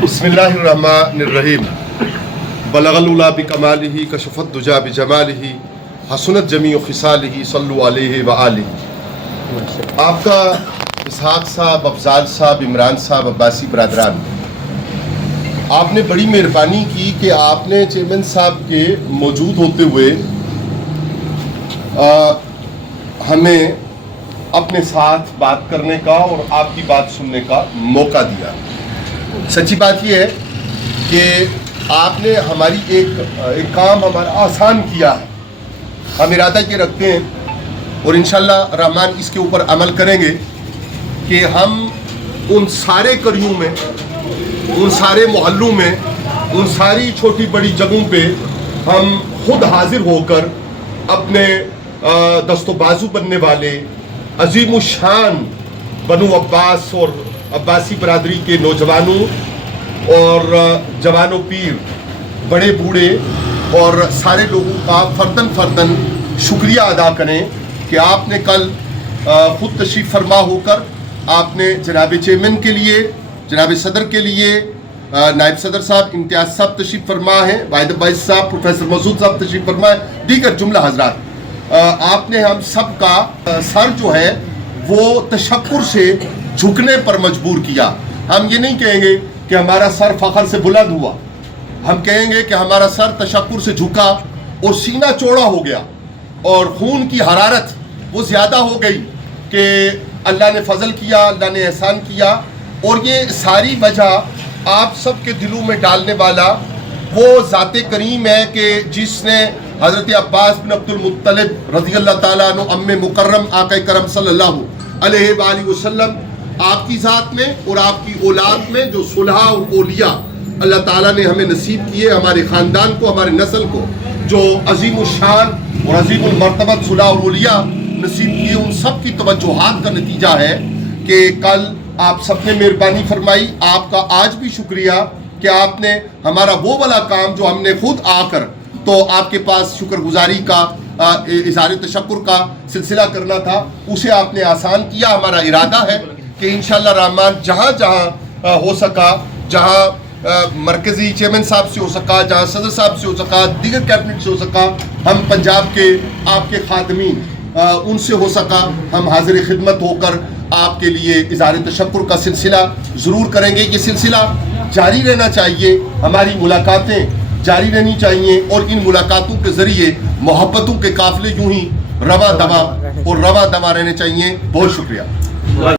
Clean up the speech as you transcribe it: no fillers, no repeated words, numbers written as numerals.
بسم اللہ الرحمن الرحیم بلغ العلا بکمالہ کشفت دجا بجمالہ حسنت جمیع خصالہ صلو علیہ وآلہ۔ آپ کا اسحاق صاحب، افضال صاحب، عمران صاحب، عباسی برادران، آپ نے بڑی مہربانی کی کہ آپ نے چیئرمین صاحب کے موجود ہوتے ہوئے ہمیں اپنے ساتھ بات کرنے کا اور آپ کی بات سننے کا موقع دیا۔ سچی بات یہ ہے کہ آپ نے ہماری ایک کام ہمارا آسان کیا ہے۔ ہم ارادہ یہ رکھتے ہیں اور انشاءاللہ رحمان اس کے اوپر عمل کریں گے کہ ہم ان سارے کریوں میں، ان سارے محلوں میں، ان ساری چھوٹی بڑی جگہوں پہ ہم خود حاضر ہو کر اپنے دست و بازو بننے والے عظیم الشان بنو عباس اور عباسی برادری کے نوجوانوں اور جوان و پیر، بڑے بوڑھے اور سارے لوگوں کا فرداً شکریہ ادا کریں کہ آپ نے کل خود تشریف فرما ہو کر آپ نے جناب چیئرمین کے لیے، جناب صدر کے لیے، نائب صدر صاحب امتیاز صاحب تشریف فرما ہے، واحد عباسی صاحب، پروفیسر مسعود صاحب تشریف فرما ہے، دیگر جملہ حضرات، آپ نے ہم سب کا سر جو ہے وہ تشکر سے جھکنے پر مجبور کیا۔ ہم یہ نہیں کہیں گے کہ ہمارا سر فخر سے بلند ہوا، ہم کہیں گے کہ ہمارا سر تشکر سے جھکا اور سینہ چوڑا ہو گیا اور خون کی حرارت وہ زیادہ ہو گئی کہ اللہ نے فضل کیا، اللہ نے احسان کیا، اور یہ ساری وجہ آپ سب کے دلوں میں ڈالنے والا وہ ذات کریم ہے کہ جس نے حضرت عباس بن عبد المطلب رضی اللہ تعالیٰ عنہ ام مکرم آقا کرم صلی اللہ علیہ وآلہ وسلم، آپ کی ذات میں اور آپ کی اولاد میں جو صلحاء اور اولیاء اللہ تعالیٰ نے ہمیں نصیب کیے، ہمارے خاندان کو، ہمارے نسل کو جو عظیم الشان اور عظیم المرتبت صلحاء اور اولیاء نصیب کیے، ان سب کی توجہات کا نتیجہ ہے کہ کل آپ سب نے مہربانی فرمائی۔ آپ کا آج بھی شکریہ کہ آپ نے ہمارا وہ والا کام جو ہم نے خود آ کر تو آپ کے پاس شکر گزاری کا، اظہار تشکر کا سلسلہ کرنا تھا، اسے آپ نے آسان کیا۔ ہمارا ارادہ ہے کہ انشاءاللہ الرحمن جہاں جہاں ہو سکا، جہاں مرکزی چیئرمین صاحب سے ہو سکا، جہاں صدر صاحب سے ہو سکا، دیگر کیبنٹ سے ہو سکا، ہم پنجاب کے آپ کے خادمین ان سے ہو سکا، ہم حاضر خدمت ہو کر آپ کے لیے اظہار تشکر کا سلسلہ ضرور کریں گے۔ یہ سلسلہ جاری رہنا چاہیے، ہماری ملاقاتیں جاری رہنی چاہیے، اور ان ملاقاتوں کے ذریعے محبتوں کے قافلے یوں ہی رواں دواں رہنے چاہیے۔ بہت شکریہ۔